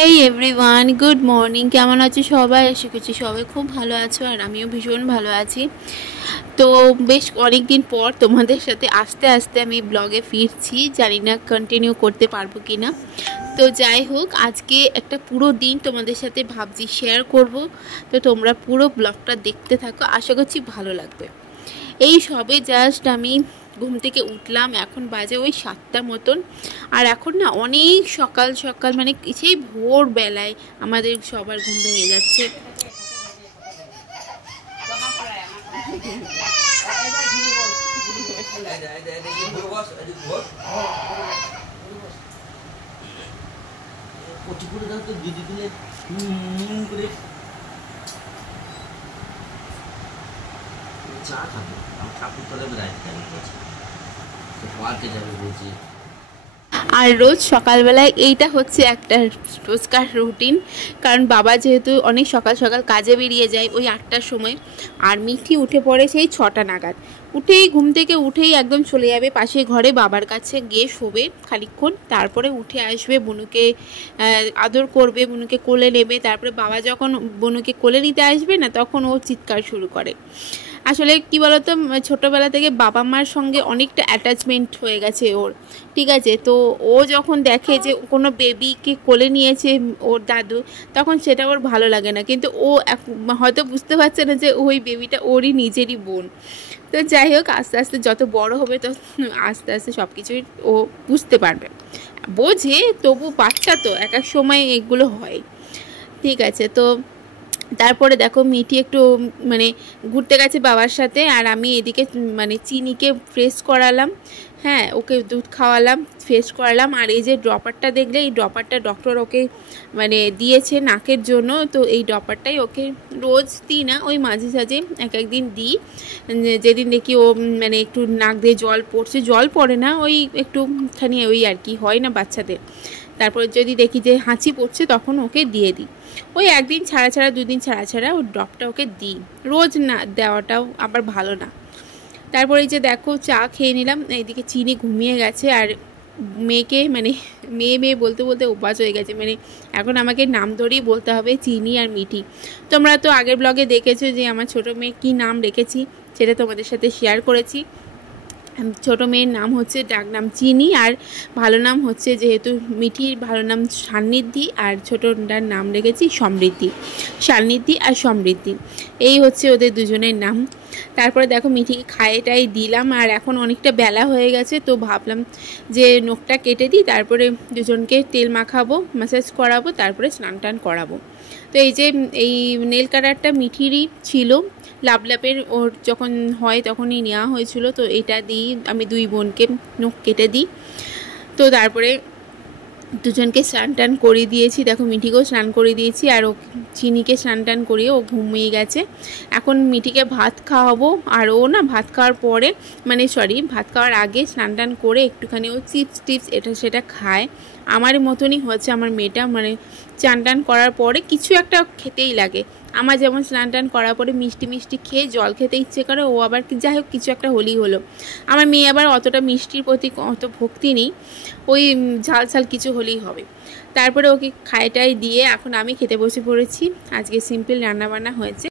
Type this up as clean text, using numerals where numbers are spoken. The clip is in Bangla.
হেই এভরিওয়ান, গুড মর্নিং। কেমন আছো সবাই? আশা করছি সবাই খুব ভালো আছো, আর আমিও ভীষণ ভালো আছি। তো বেশ অনেক দিন পর তোমাদের সাথে আস্তে আস্তে আমি ব্লগে ফিরছি। জানি না কন্টিনিউ করতে পারবো কি না। তো যাই হোক, আজকে একটা পুরো দিন তোমাদের সাথে ভাবছি শেয়ার করব। তো তোমরা পুরো ব্লগটা দেখতে থাকো, আশা করছি ভালো লাগবে। এই সবে জাস্ট আমি ঘুম থেকে উঠলাম, এখন বাজে ওই 7টা মতন। আর এখন না অনেক সকাল সকাল, মানে সেই ভোরবেলায় আমাদের সবার ঘুম ভেঙে যাচ্ছে। চা খাবো, ঠাকুর তলে পার্কে যাবে বলছি। আর রোজ সকালবেলায় এইটা হচ্ছে একটা রোজকার রুটিন। কারণ বাবা যেহেতু অনেক সকাল সকাল কাজে বেরিয়ে যায় ওই 8টার সময়, আর মিঠি উঠে পড়ে সেই 6টা নাগাদ। উঠেই ঘুম থেকে উঠেই একদম চলে যাবে পাশের ঘরে বাবার কাছে গিয়ে শোবে খানিকক্ষণ, তারপরে উঠে আসবে, বনুকে আদর করবে, বনুকে কোলে নেবে। তারপরে বাবা যখন বনুকে কোলে নিতে আসবে না, তখন ও চিৎকার শুরু করে। আসলে কি বলতো, ছোটোবেলা থেকে বাবা মার সঙ্গে অনেকটা অ্যাটাচমেন্ট হয়ে গেছে ওর, ঠিক আছে? তো ও যখন দেখে যে কোনো বেবিকে কোলে নিয়েছে ওর দাদু, তখন সেটা ওর ভালো লাগে না। কিন্তু ও হয়তো বুঝতে পারছে না যে ওই বেবিটা ওরই নিজেরই বোন। তো যাই হোক, আস্তে আস্তে যত বড় হবে তো আস্তে আস্তে সব কিছুই ও বুঝতে পারবে, বোঝে। তবু বাচ্চা তো, এক এক সময় এগুলো হয়, ঠিক আছে? তো তারপরে দেখো মিঠি একটু মানে ঘুরতে গেছে বাবার সাথে, আর আমি এদিকে মানে চিনিকে ফ্রেশ করালাম। হ্যাঁ, ওকে দুধ খাওয়ালাম, ফ্রেশ করালাম। আর এই যে ড্রপারটা দেখলে, এই ড্রপারটা ডক্টর ওকে মানে দিয়েছে নাকের জন্য। তো এই ড্রপারটাই ওকে রোজ দিই না, ওই মাঝে সাঝে এক একদিন দিই। যেদিন দেখি ও মানে একটু নাক দিয়ে জল পড়ছে, জল পড়ে না, ওই একটুখানি ওই আর কি হয় না বাচ্চাদের। তারপরে যদি দেখি যে হাঁচি পড়ছে, তখন ওকে দিয়ে দিই। ওই একদিন ছাড়া ছাড়া, দুদিন ছাড়া ছাড়া ওই ড্রপটা ওকে দিই, রোজ না দেওয়াটাও আবার ভালো না। তারপরে এই যে দেখো চা খেয়ে নিলাম, এইদিকে চিনি ঘুমিয়ে গেছে। আর মেয়েকে মানে মেয়ে মেয়ে বলতে বলতে অভ্যাস হয়ে গেছে, মানে এখন আমাকে নাম ধরেই বলতে হবে, চিনি আর মিঠি। তোমরা তো আগের ব্লগে দেখেছো যে আমার ছোটো মেয়ে কী নাম রেখেছি, সেটা তোমাদের সাথে শেয়ার করেছি। ছোটো মেয়ের নাম হচ্ছে ডাকনাম চিনি, আর ভালো নাম হচ্ছে, যেহেতু মিঠির ভালো নাম সান্নিধ্যি, আর ছোটোটার নাম রেখেছি সমৃদ্ধি। সান্নিধ্যি আর সমৃদ্ধি, এই হচ্ছে ওদের দুজনের নাম। তারপরে দেখো মিঠিকে খাইয়েটাই দিলাম, আর এখন অনেকটা বেলা হয়ে গেছে, তো ভাবলাম যে নখটা কেটে দিই, তারপরে দুজনকে তেল মাখাবো, ম্যাসাজ করাবো, তারপরে স্নান টান করাবো। তো এই যে এই নেল কাটারটা মিঠিরই ছিল, লাভলাপের, ওর যখন হয় তখনই নেওয়া হয়েছিল। তো এটা দিই আমি দুই বোনকে নখ কেটে দিই। তো তারপরে দুজনকে স্নান টান করিয়ে দিয়েছি, দেখো মিঠিকেও স্নান করিয়ে দিয়েছি, আর ও চিনিকে স্নান টান করিয়ে ও ঘুমিয়ে গেছে। এখন মিঠিকে ভাত খাওয়াবো, আর ও না ভাত খাওয়ার পরে, মানে সরি, ভাত খাওয়ার আগে স্নান টান করে একটুখানি ও চিপস টিপস এটা সেটা খায়। আমার মতনই হচ্ছে আমার মেয়েটা, মানে চান টান করার পরে কিছু একটা খেতেই লাগে। আমার যেমন স্নান টান করার পরে মিষ্টি মিষ্টি খেয়ে জল খেতে ইচ্ছে করে, ও আবার যাই হোক কিছু একটা হলেই হলো। আমার মেয়ে আবার অতটা মিষ্টির প্রতি অত ভক্তি নেই, ওই ঝাল ঝাল কিছু হলেই হবে। তারপরে ওকে খাইটাই দিয়ে এখন আমি খেতে বসে পড়েছি। আজকে সিম্পল রান্নাবান্না হয়েছে,